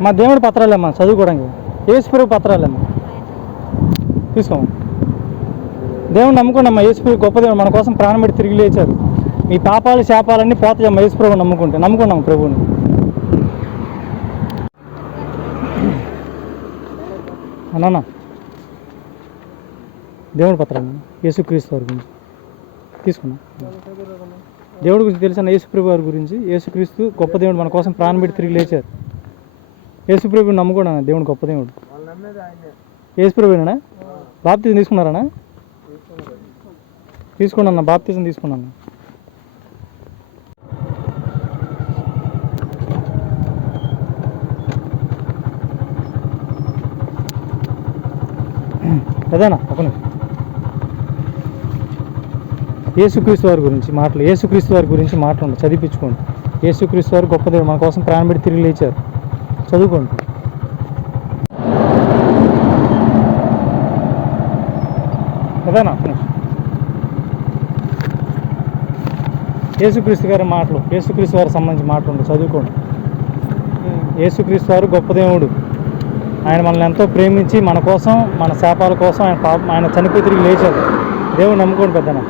మా దేవుడి పత్రాలేమ్మా చదువుకోవడానికి. ఏసుప్రభు పత్రాలేమ్మా. తీసుకోమ్మా. దేవుడు నమ్ముకోండమ్మా యేసుప్రభు గొప్ప దేవుడు. మన కోసం ప్రాణం పెట్టి తిరిగి లేచారు మీ పాపాలు శాపాలన్నీ పోతాయమ్మా ఏసుప్రభు నమ్ముకుంటే. నమ్ముకున్నాం ప్రభువుని. అన్నా దేవుడి పత్రాలు యేసుక్రీస్తు వారి గురించి. తీసుకున్నా. దేవుడి గురించి తెలిసిన యేసుప్రభు వారి గురించి. యేసుక్రీస్తు గొప్ప దేవుడు. మన కోసం ప్రాణం పెట్టి తిరిగి లేచారు యేసుప్రభు నమ్ముకున్నాను? దేవుడు గొప్ప దేవుడు. వాళ్ళు నమ్మేది ఆయనే యేసుప్రభునా అన్న తీసుకున్నారనా బాప్తీసం తీసుకున్నాను? అదేనా ఒక నిమిషం. యేసుక్రీస్తు వారి గురించి మాటలు యేసుక్రీస్తు వారి గురించి మాట్లాడండి చదివించుకోండి. యేసుక్రీస్తు వారు గొప్ప దేవుడు మన కోసం ప్రాణం పెట్టి తిరిగి లేచారు. చదువుకోండి అదేనా యేసుక్రీస్తు గారి మాటలు యేసుక్రీస్తు వారికి సంబంధించి మాట్లాడండి చదువుకోండి. యేసుక్రీస్తు వారు గొప్ప దేవుడు. ఆయన మనల్ని ఎంతో ప్రేమించి మన కోసం మన శాపాల కోసం ఆయన పాప ఆయన చనిపోయి తిరిగి లేచారు దేవుడు నమ్ముకోండి పెద్దనా.